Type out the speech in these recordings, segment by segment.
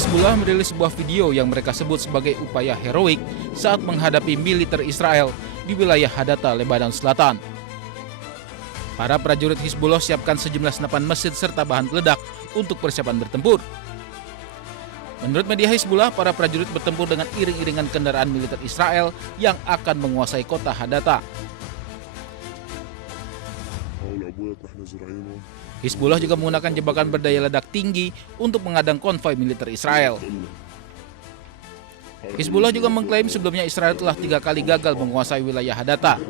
Hizbullah merilis sebuah video yang mereka sebut sebagai upaya heroik saat menghadapi militer Israel di wilayah Hadatta, Lebanon Selatan. Para prajurit Hizbullah siapkan sejumlah senapan mesin serta bahan peledak untuk persiapan bertempur. Menurut media Hizbullah, para prajurit bertempur dengan iring-iringan kendaraan militer Israel yang akan menguasai kota Hadatta. Hizbullah juga menggunakan jebakan berdaya ledak tinggi untuk mengadang konvoi militer Israel. Hizbullah juga mengklaim sebelumnya Israel telah 3 kali gagal menguasai wilayah Hadatta.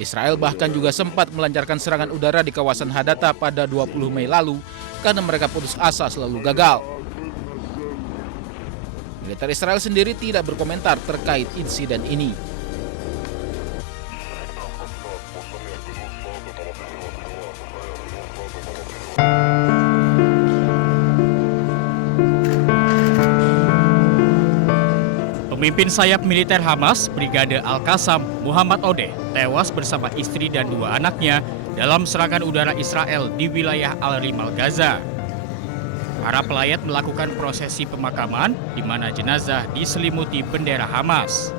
Israel bahkan juga sempat melancarkan serangan udara di kawasan Hadatta pada 20 Mei lalu karena mereka putus asa selalu gagal. Militer Israel sendiri tidak berkomentar terkait insiden ini. Pemimpin sayap militer Hamas, Brigade Al-Qassam, Muhammad Odeh, tewas bersama istri dan 2 anaknya dalam serangan udara Israel di wilayah Al-Rimal, Gaza. Para pelayat melakukan prosesi pemakaman di mana jenazah diselimuti bendera Hamas.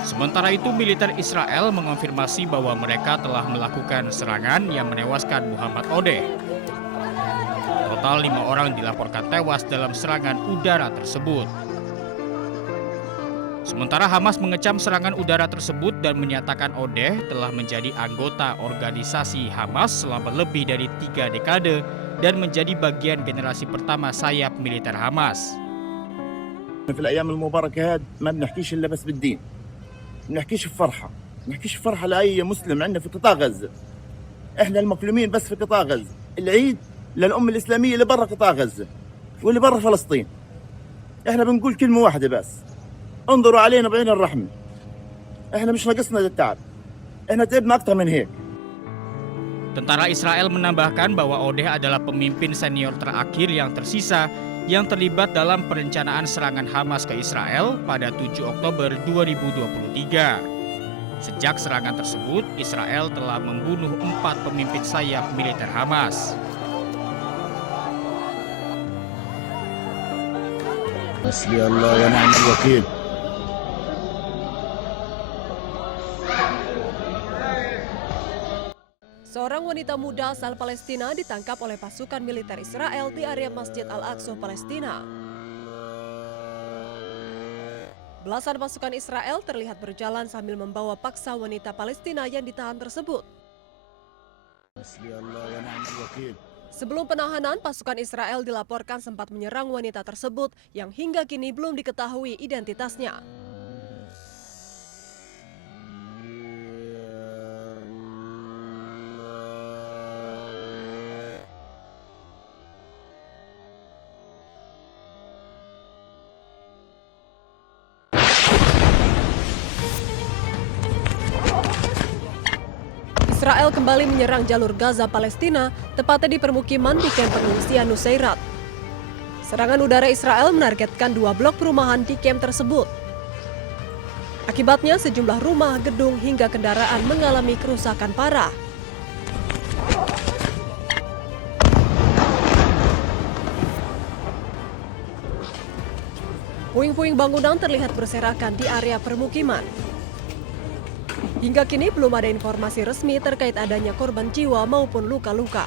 Sementara itu, militer Israel mengonfirmasi bahwa mereka telah melakukan serangan yang menewaskan Muhammad Odeh. Total 5 orang dilaporkan tewas dalam serangan udara tersebut. Sementara Hamas mengecam serangan udara tersebut dan menyatakan Odeh telah menjadi anggota organisasi Hamas selama lebih dari 3 dekade dan menjadi bagian generasi pertama sayap militer Hamas. في الأيام المباركة هاد ما بنحكيش إلا بس بالدين. بنحكيش بفرحة، بنحكيش بفرحة لأي مسلم عندنا في قطاع غزة. إحنا المظلومين بس في قطاع غزة. العيد للأمة الإسلامية اللي برا قطاع غزة واللي برا فلسطين. إحنا بنقول كلمة واحدة بس. انظروا علينا بعين الرحمة. إحنا مش ناقصنا التعب. إحنا تعبنا أكتر من هيك. Tentara Israel menambahkan bahwa Odeh adalah pemimpin senior terakhir yang tersisa yang terlibat dalam perencanaan serangan Hamas ke Israel pada 7 Oktober 2023. Sejak serangan tersebut, Israel telah membunuh 4 pemimpin sayap militer Hamas. حسبي الله ونعم الوكيل. Seorang wanita muda asal Palestina ditangkap oleh pasukan militer Israel di area Masjid Al-Aqsa, Palestina. Belasan pasukan Israel terlihat berjalan sambil membawa paksa wanita Palestina yang ditahan tersebut. Sebelum penahanan, pasukan Israel dilaporkan sempat menyerang wanita tersebut yang hingga kini belum diketahui identitasnya. Israel kembali menyerang jalur Gaza Palestina, tepatnya di permukiman di kamp pengungsian Nusairat. Serangan udara Israel menargetkan 2 blok perumahan di kamp tersebut. Akibatnya sejumlah rumah, gedung, hingga kendaraan mengalami kerusakan parah. Puing-puing bangunan terlihat berserakan di area permukiman. Hingga kini belum ada informasi resmi terkait adanya korban jiwa maupun luka-luka.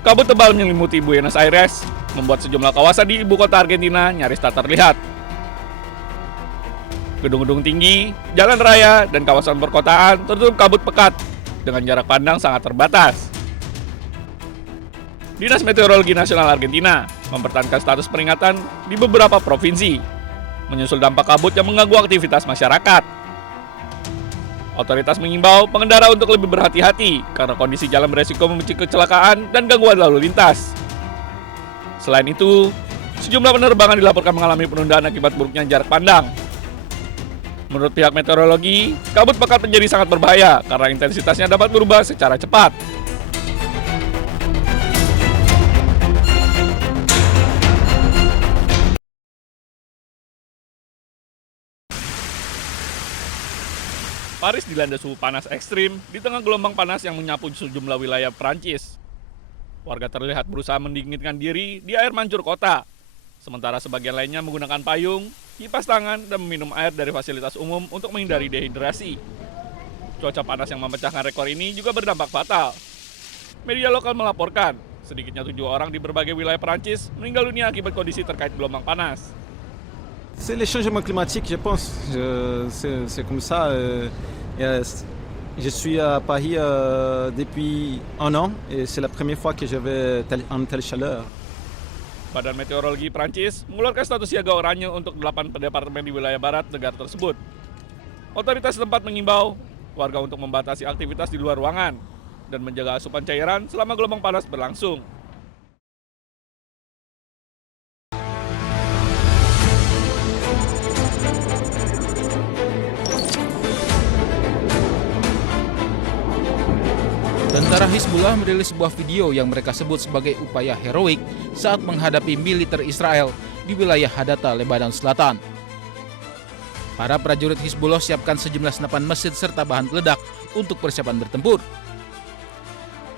Kabut tebal menyelimuti Buenos Aires, membuat sejumlah kawasan di ibu kota Argentina nyaris tak terlihat. Gedung-gedung tinggi, jalan raya, dan kawasan perkotaan tertutup kabut pekat dengan jarak pandang sangat terbatas. Dinas Meteorologi Nasional Argentina mempertahankan status peringatan di beberapa provinsi, menyusul dampak kabut yang mengganggu aktivitas masyarakat. Otoritas mengimbau pengendara untuk lebih berhati-hati karena kondisi jalan beresiko memicu kecelakaan dan gangguan lalu lintas. Selain itu, sejumlah penerbangan dilaporkan mengalami penundaan akibat buruknya jarak pandang. Menurut pihak meteorologi, kabut pekat menjadi sangat berbahaya karena intensitasnya dapat berubah secara cepat. Paris dilanda suhu panas ekstrim di tengah gelombang panas yang menyapu sejumlah wilayah Prancis. Warga terlihat berusaha mendinginkan diri di air mancur kota, sementara sebagian lainnya menggunakan payung, kipas tangan, dan meminum air dari fasilitas umum untuk menghindari dehidrasi. Cuaca panas yang memecahkan rekor ini juga berdampak fatal. Media lokal melaporkan, sedikitnya 7 orang di berbagai wilayah Prancis meninggal dunia akibat kondisi terkait gelombang panas. C'est les changements climatiques, je pense. C'est comme ça. Je suis à Paris depuis un an et c'est la première fois que je vais en telle chaleur. Badan Meteorologi Prancis mengeluarkan status siaga oranye untuk 8 departemen di wilayah barat negara tersebut. Otoritas setempat mengimbau warga untuk membatasi aktivitas di luar ruangan dan menjaga asupan cairan selama gelombang panas berlangsung. Tentara Hizbullah merilis sebuah video yang mereka sebut sebagai upaya heroik saat menghadapi militer Israel di wilayah Hadatta, Lebanon Selatan. Para prajurit Hizbullah siapkan sejumlah senapan mesin serta bahan peledak untuk persiapan bertempur.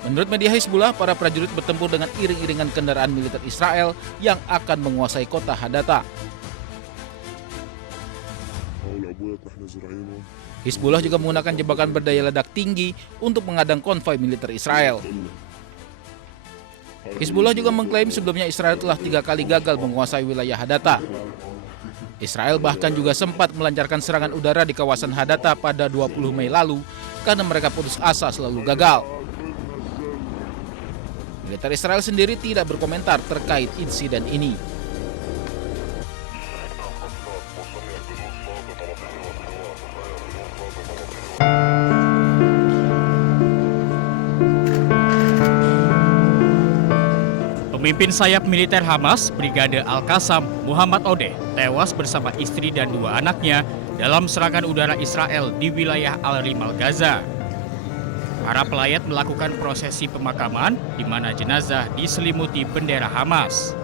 Menurut media Hizbullah, para prajurit bertempur dengan iring-iringan kendaraan militer Israel yang akan menguasai kota Hadatta. Hizbullah juga menggunakan jebakan berdaya ledak tinggi untuk mengadang konvoi militer Israel. Hizbullah juga mengklaim sebelumnya Israel telah 3 kali gagal menguasai wilayah Hadatta. Israel bahkan juga sempat melancarkan serangan udara di kawasan Hadatta pada 20 Mei lalu karena mereka putus asa selalu gagal. Militer Israel sendiri tidak berkomentar terkait insiden ini. Pemimpin sayap militer Hamas, Brigade Al-Qassam, Muhammad Odeh, tewas bersama istri dan 2 anaknya dalam serangan udara Israel di wilayah Al-Rimal, Gaza. Para pelayat melakukan prosesi pemakaman di mana jenazah diselimuti bendera Hamas.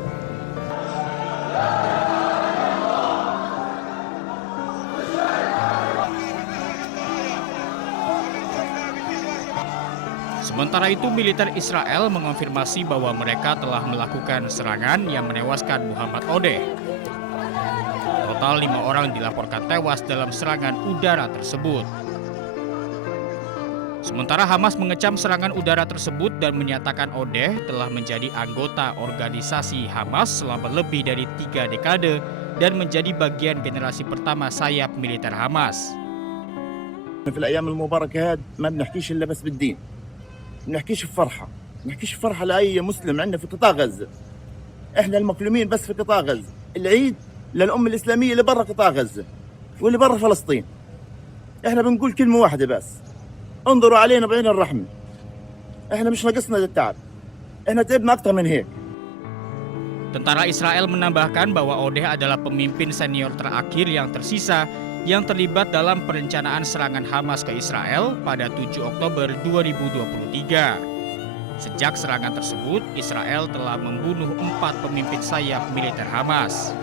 Sementara itu, militer Israel mengonfirmasi bahwa mereka telah melakukan serangan yang menewaskan Muhammad Odeh. Total 5 orang dilaporkan tewas dalam serangan udara tersebut. Sementara Hamas mengecam serangan udara tersebut dan menyatakan Odeh telah menjadi anggota organisasi Hamas selama lebih dari 3 dekade dan menjadi bagian generasi pertama sayap militer Hamas. في الأيام المباركة هاد ما بنحكيش إلا بس بالدين. بنحكيش بفرحة لأي مسلم عندنا في قطاع غزة. إحنا المظلومين بس في قطاع غزة. العيد للأمة الإسلامية اللي برا قطاع غزة واللي برا فلسطين. إحنا بنقول كلمة واحدة بس. انظروا علينا بعين الرحمة. إحنا مش ناقصنا التعب. إحنا تعبنا أكتر من هيك. Tentara Israel menambahkan bahwa Odeh adalah pemimpin senior terakhir yang tersisa yang terlibat dalam perencanaan serangan Hamas ke Israel pada 7 Oktober 2023. Sejak serangan tersebut, Israel telah membunuh 4 pemimpin sayap militer Hamas.